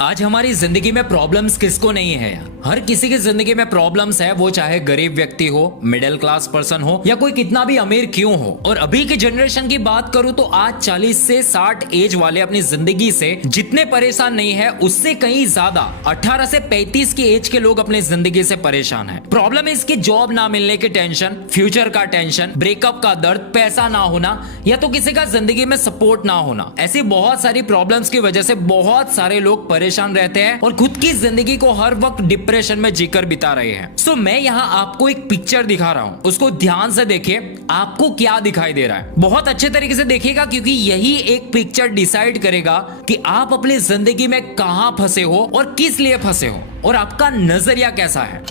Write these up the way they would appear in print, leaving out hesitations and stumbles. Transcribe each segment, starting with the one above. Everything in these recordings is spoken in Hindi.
आज हमारी जिंदगी में प्रॉब्लम्स किसको नहीं है यार। हर किसी की जिंदगी में प्रॉब्लम्स है, वो चाहे गरीब व्यक्ति हो, मिडिल क्लास पर्सन हो या कोई कितना भी अमीर क्यों हो। और अभी की जनरेशन की बात करूं तो आज 40 से 60 एज वाले अपनी जिंदगी से जितने परेशान नहीं है उससे कहीं ज्यादा 18 से 35 की एज के लोग अपनी जिंदगी से परेशान है। प्रॉब्लम इसकी जॉब ना मिलने की टेंशन, फ्यूचर का टेंशन, ब्रेकअप का दर्द, पैसा ना होना या तो किसी का जिंदगी में सपोर्ट ना होना। ऐसी बहुत सारी प्रॉब्लम्स की वजह से बहुत सारे लोग परेशान रहते हैं और खुद की जिंदगी को हर वक्त डिप्रेशन में जीकर बिता रहे हैं। सो मैं यहाँ आपको एक पिक्चर दिखा रहा हूँ, उसको ध्यान से देखिए आपको क्या दिखाई दे रहा है। बहुत अच्छे तरीके से देखिएगा क्योंकि यही एक पिक्चर डिसाइड करेगा कि आप अपनी जिंदगी में कहां फंसे हो और किस लिए फंसे हो और आपका नजरिया कैसा है।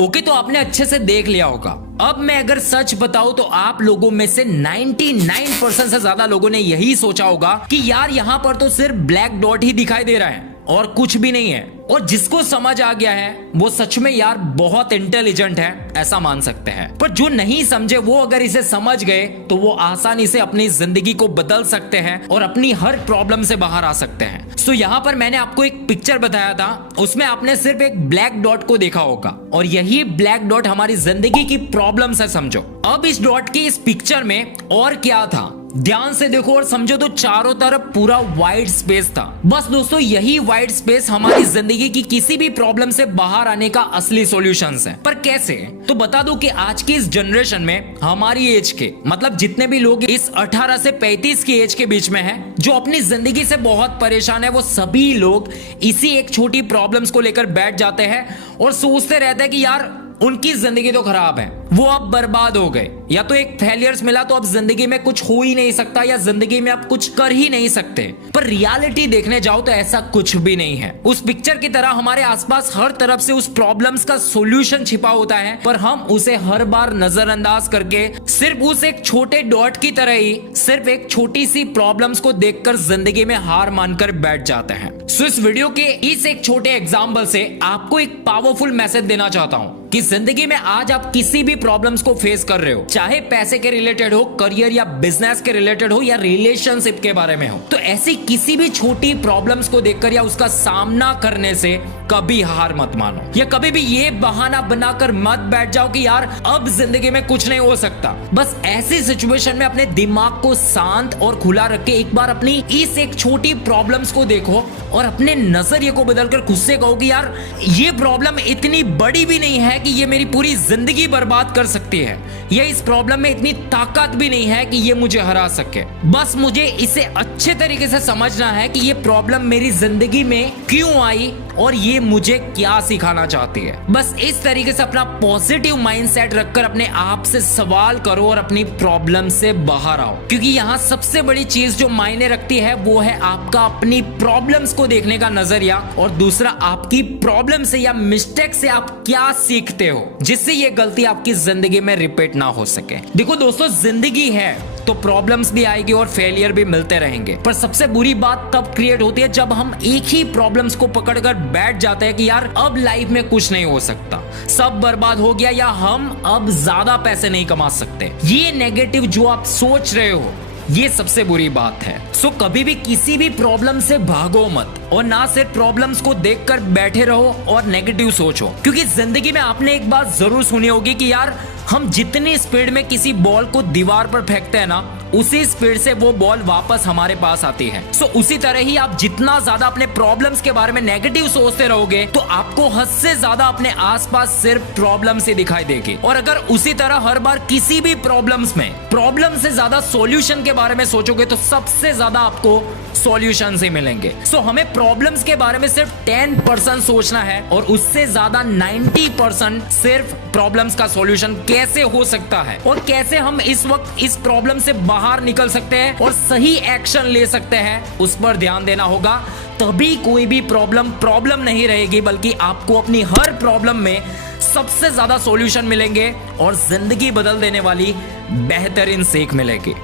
ओके, तो आपने अच्छे से देख लिया होगा। अब मैं अगर सच बताऊं तो आप लोगों में से 99% से ज्यादा लोगों ने यही सोचा होगा कि यार यहां पर तो सिर्फ ब्लैक डॉट ही दिखाई दे रहा है और कुछ भी नहीं है। और जिसको समझ आ गया है वो सच में यार बहुत इंटेलिजेंट है, ऐसा मान सकते हैं। पर जो नहीं समझे वो अगर इसे समझ गए तो वो आसानी से अपनी जिंदगी को बदल सकते हैं और अपनी हर प्रॉब्लम से बाहर आ सकते हैं। सो यहाँ पर मैंने आपको एक पिक्चर बताया था, उसमें आपने सिर्फ एक ब्लैक डॉट को देखा होगा और यही ब्लैक डॉट हमारी जिंदगी की प्रॉब्लम है, समझो। अब इस डॉट की इस पिक्चर में और क्या था ध्यान से देखो और समझो तो चारों तरफ पूरा वाइट स्पेस था। बस दोस्तों यही वाइट स्पेस हमारी जिंदगी की किसी भी प्रॉब्लम से बाहर आने का असली सॉल्यूशंस है। पर कैसे? तो बता दूं कि आज की इस जनरेशन में हमारी एज के मतलब जितने भी लोग इस 18 से 35 की एज के बीच में हैं, जो अपनी जिंदगी से बहुत परेशान है, वो सभी लोग इसी एक छोटी प्रॉब्लम्स को लेकर बैठ जाते हैं और सोचते रहते हैं कि यार उनकी जिंदगी तो खराब है, वो अब बर्बाद हो गए, या तो एक फेलियर्स मिला तो अब जिंदगी में कुछ हो ही नहीं सकता या जिंदगी में आप कुछ कर ही नहीं सकते। पर रियलिटी देखने जाओ तो ऐसा कुछ भी नहीं है। उस पिक्चर की तरह हमारे आसपास हर तरफ से उस प्रॉब्लम्स का सॉल्यूशन छिपा होता है, पर हम उसे हर बार नजरअंदाज करके सिर्फ उस एक छोटे डॉट की तरह ही सिर्फ एक छोटी सी प्रॉब्लम्स को देखकर जिंदगी में हार मानकर बैठ जाते हैं। सो इस वीडियो के इस एक छोटे एग्जाम्पल से आपको एक पावरफुल मैसेज देना चाहता हूं कि जिंदगी में आज आप किसी भी प्रॉब्लम्स को फेस कर रहे हो, चाहे पैसे के रिलेटेड हो, करियर या बिजनेस के रिलेटेड हो या रिलेशनशिप के बारे में हो, तो ऐसी किसी भी छोटी प्रॉब्लम्स को देखकर या उसका सामना करने से कभी हार मत मानो या कभी भी ये बहाना बनाकर मत बैठ जाओ कि यार अब जिंदगी में कुछ नहीं हो सकता। बस ऐसी सिचुएशन में अपने दिमाग को शांत और खुला रख के एक बार अपनी इस एक छोटी प्रॉब्लम्स को देखो और अपने नजरिए को बदलकर खुद से कहो कि यार ये प्रॉब्लम इतनी बड़ी भी नहीं है कि ये मेरी पूरी जिंदगी बर्बाद कर सकती है, या इस प्रॉब्लम में इतनी ताकत भी नहीं है कि ये मुझे हरा सके। बस मुझे इसे अच्छे तरीके से समझना है कि ये प्रॉब्लम मेरी जिंदगी में क्यों आई और ये मुझे क्या सिखाना चाहती है। बस इस तरीके से अपना पॉजिटिव माइंडसेट रखकर अपने आप से सवाल करो और अपनी प्रॉब्लम से बाहर आओ, क्योंकि यहाँ सबसे बड़ी चीज जो मायने रखती है वो है आपका अपनी प्रॉब्लम्स को देखने का नजरिया और दूसरा आपकी प्रॉब्लम से या मिस्टेक से आप क्या सीखते हो जिससे ये गलती आपकी जिंदगी में रिपीट ना हो सके। देखो दोस्तों, जिंदगी है तो प्रॉब्लम्स भी आएगी और फेलियर भी मिलते रहेंगे, पर सबसे बुरी बात तब क्रिएट होती है जब हम एक ही प्रॉब्लम्स को पकड़कर बैठ जाते हैं कि यार अब लाइफ में कुछ नहीं हो सकता, सब बर्बाद हो गया या हम अब ज्यादा पैसे नहीं कमा सकते। ये नेगेटिव जो आप सोच रहे हो ये सबसे बुरी बात है। सो कभी भी किसी भी प्रॉब्लम से भागो मत और ना सिर्फ प्रॉब्लम्स को देखकर बैठे रहो और नेगेटिव सोचो, क्योंकि जिंदगी में आपने एक बात जरूर सुनी होगी कि यार हम जितनी स्पीड में किसी बॉल को दीवार पर फेंकते हैं ना, उसी स्पीड से वो बॉल वापस हमारे पास आती है। सो उसी तरह ही आप जितना ज्यादा अपने प्रॉब्लम्स के बारे में नेगेटिव सोचते रहोगे तो आपको हद से ज्यादा अपने आसपास सिर्फ प्रॉब्लम से दिखाई देगी। और अगर उसी तरह हर बार किसी भी प्रॉब्लम्स में प्रॉब्लम से ज्यादा सॉल्यूशन के बारे में सोचोगे तो सबसे ज्यादा आपको सॉल्यूशंस ही मिलेंगे। सो हमें प्रॉब्लम्स के बारे में सिर्फ 10% सोचना है और उससे ज्यादा 90% सिर्फ प्रॉब्लम्स का सॉल्यूशन कैसे हो सकता है और कैसे हम इस वक्त इस प्रॉब्लम से बाहर निकल सकते हैं और सही एक्शन ले सकते हैं, उस पर ध्यान देना होगा। तभी कोई भी प्रॉब्लम नहीं रहेगी, बल्कि आपको अपनी हर प्रॉब्लम में सबसे ज्यादा सॉल्यूशन मिलेंगे और जिंदगी बदल देने वाली बेहतरीन सीख मिलेगी।